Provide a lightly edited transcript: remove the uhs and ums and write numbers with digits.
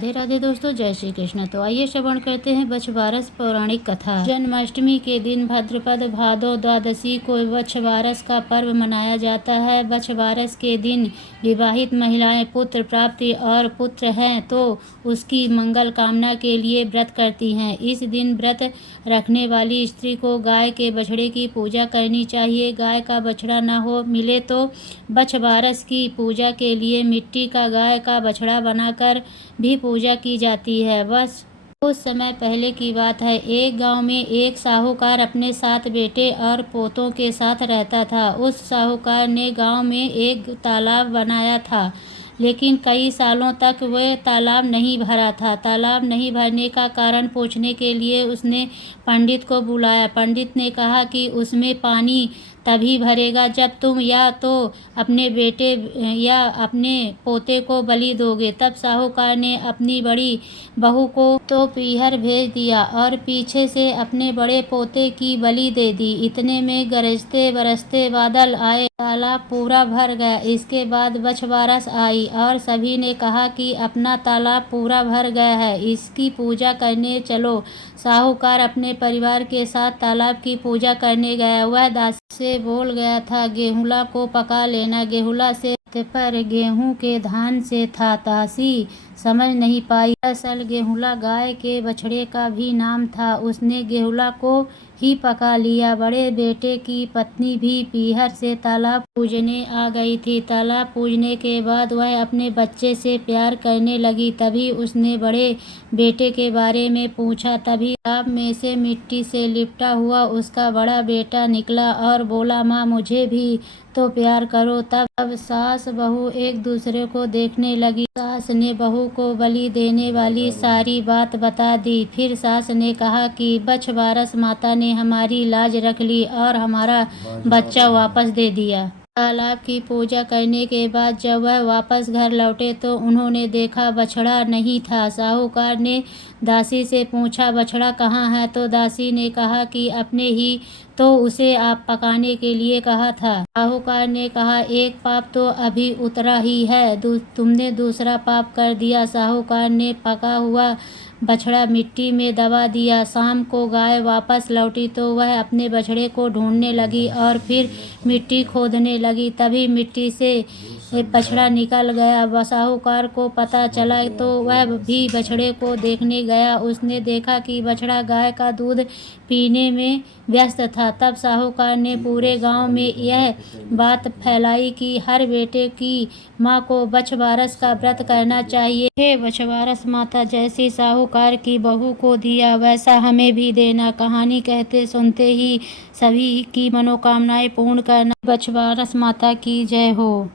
राधे राधे दोस्तों, जय श्री कृष्ण। तो आइए श्रवण करते हैं बछवारस पौराणिक कथा। जन्माष्टमी के दिन भाद्रपद भादो द्वादशी को बछवारस का पर्व मनाया जाता है। बछवारस के दिन विवाहित महिलाएं पुत्र प्राप्ति और पुत्र हैं तो उसकी मंगल कामना के लिए व्रत करती हैं। इस दिन व्रत रखने वाली स्त्री को गाय के बछड़े की पूजा करनी चाहिए। गाय का बछड़ा न हो मिले तो बछवारस की पूजा के लिए मिट्टी का गाय का बछड़ा बनाकर भी पूजा की जाती है। बस कुछ समय पहले की बात है। एक गांव में एक साहूकार अपने 7 बेटे और पोतों के साथ रहता था। उस साहूकार ने गांव में एक तालाब बनाया था, लेकिन कई सालों तक वह तालाब नहीं भरा था। तालाब नहीं भरने का कारण पूछने के लिए उसने पंडित को बुलाया। पंडित ने कहा कि उसमें पानी तभी भरेगा जब तुम या तो अपने बेटे या अपने पोते को बलि दोगे। तब साहूकार ने अपनी बड़ी बहू को तो पीहर भेज दिया और पीछे से अपने बड़े पोते की बलि दे दी। इतने में गरजते बरसते बादल आए, तालाब पूरा भर गया। इसके बाद बछवारस आई और सभी ने कहा कि अपना तालाब पूरा भर गया है, इसकी पूजा करने चलो। साहूकार अपने परिवार के साथ तालाब की पूजा करने गया। वह दासी से बोल गया था, गेहूला को पका लेना। गेहूला से पर गेहूं के धान से था। दासी समझ नहीं पाई। दरअसल गेहूला गाय के बछड़े का भी नाम था। उसने गेहूला को ही पका लिया। बड़े बेटे की पत्नी भी पीहर से तालाब पूजने आ गई थी। तालाब पूजने के बाद वह अपने बच्चे से प्यार करने लगी। तभी उसने बड़े बेटे के बारे में पूछा। तभी तालाब में से मिट्टी से लिपटा हुआ उसका बड़ा बेटा निकला और बोला, माँ मुझे भी तो प्यार करो। तब सास बहू एक दूसरे को देखने लगी। सास ने बहू को बलि देने वाली सारी बात बता दी। फिर सास ने कहा कि बछवारस माता ने हमारी लाज रख ली और हमारा बच्चा वापस दे दिया। तालाब की पूजा करने के बाद जब वह वापस घर लौटे तो उन्होंने देखा बछड़ा नहीं था। साहूकार ने दासी से पूछा, बछड़ा कहाँ है? तो दासी ने कहा कि अपने ही तो उसे आप पकाने के लिए कहा था। साहूकार ने कहा, एक पाप तो अभी उतरा ही है, तुमने दूसरा पाप कर दिया। साहूकार ने पका हुआ बछड़ा मिट्टी में दबा दिया। शाम को गाय वापस लौटी तो वह अपने बछड़े को ढूंढने लगी और फिर मिट्टी खोदने लगी। तभी मिट्टी से बछड़ा निकल गया। साहूकार को पता चला तो वह भी बछड़े को देखने गया। उसने देखा कि बछड़ा गाय का दूध पीने में व्यस्त था। तब साहूकार ने पूरे गांव में यह बात फैलाई कि हर बेटे की माँ को बछवारस का व्रत करना चाहिए। हे बछवारस माता, जैसी साहूकार की बहू को दिया वैसा हमें भी देना। कहानी कहते सुनते ही सभी की मनोकामनाएं पूर्ण करना। बछवारस माता की जय हो।